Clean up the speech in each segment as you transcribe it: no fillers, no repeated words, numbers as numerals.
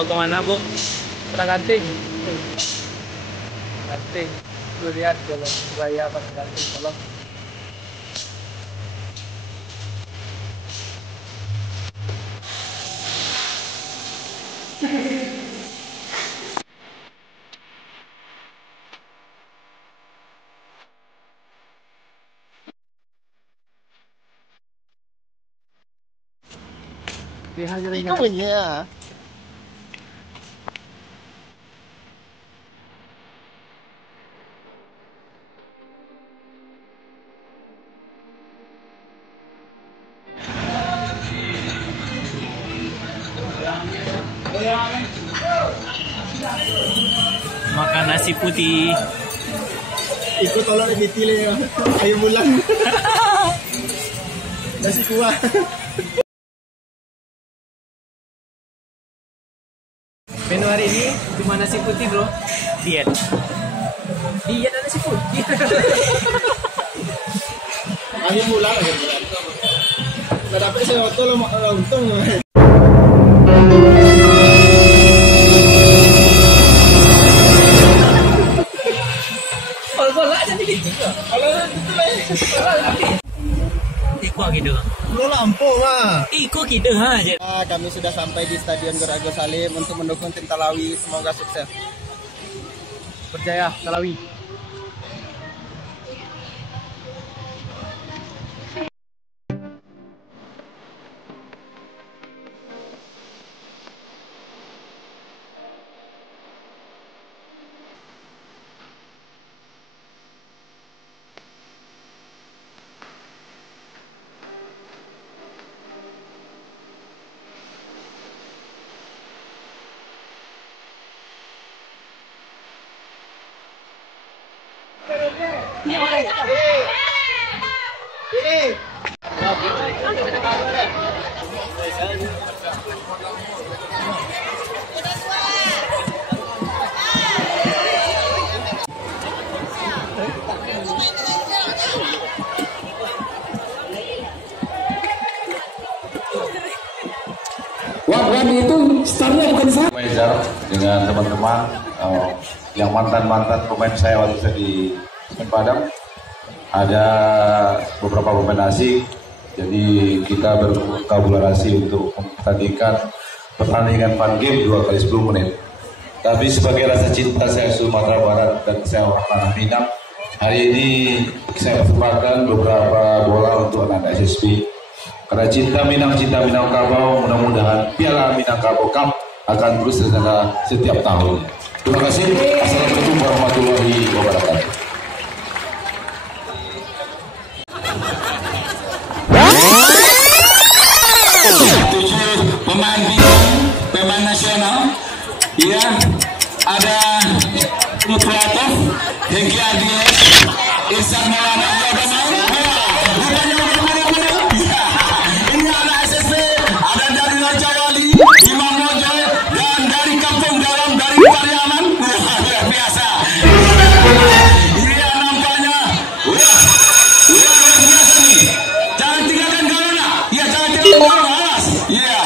Mau kemana, Bu? Kita ganting. Ganting. Lu lihat kalau saya pas ganting, tolong. Ikaw niya. Makan nasi putih. Ikut tolong ditile ya. Ayo bulan. Nasi kuah. Menu hari ini cuma nasi putih, bro. Diet. Diet dan nasi putih. Ayo bulan aja bulan. Nggak dapat saya waktu lo untung. Bola aja di situ. Kalau itu lah. Iko gitu. Lo lampu mah. Iko gitu aja. Kami sudah sampai di Stadion Gor Agus Salim untuk mendukung tim Talawi. Semoga sukses. Percaya Talawi. Wah, itu startnya bukan saya. Mejar dengan teman-teman yang mantan-mantan pemain saya waktu saya di Padang. Ada beberapa pemain asing, jadi kita berkolaborasi untuk mempertandingkan pertandingan fun game 2 kali 10 menit. Tapi sebagai rasa cinta saya Sumatera Barat dan saya orang Minang, hari ini saya persembahkan beberapa bola untuk anak SSB. Karena cinta Minangkabau, mudah-mudahan Piala Minangkabau Cup akan terus terselenggara setiap tahun. Terima kasih. Assalamualaikum warahmatullahi wabarakatuh. Pemain nasional, ya, ada Putrato, Hengki Ardian, Irsan Maulana, ini ada SSB, ada dari Raja Wali, Imam Mojo, dan dari Kampung Dalam, dari Pariaman, luar biasa. Iya nampaknya, luar biasa nih. Jangan tinggalkan Galona, ya jangan tinggalkan Galona, awas, iya.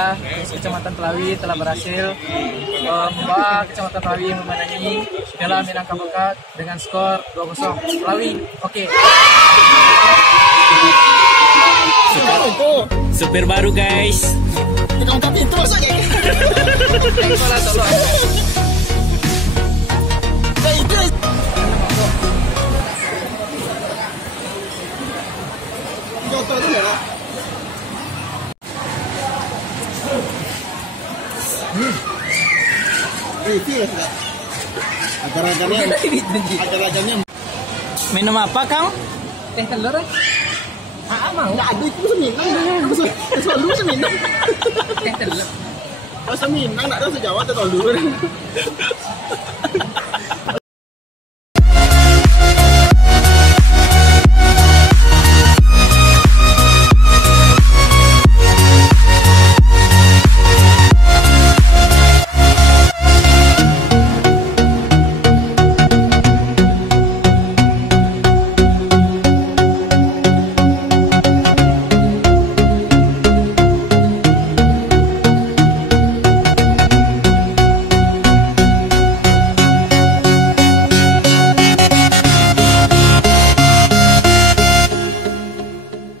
Alhamdulillah Kecamatan Pelawi telah berhasil membawa Kecamatan Pelawi memenangi Piala Minangka Bakat dengan skor 2-0. Pelawi, oke. Supir baru guys. Dilengkapi terus aja. Tolong tolong. Jatuh tu ya. Itu ya sudah. Agar-agarnya. Minum apa Kang? Teh telur? Mau? Nggak ada itu seminang. Selalu seminang. Teh telur. Seminang nggak ada sejawa atau telur.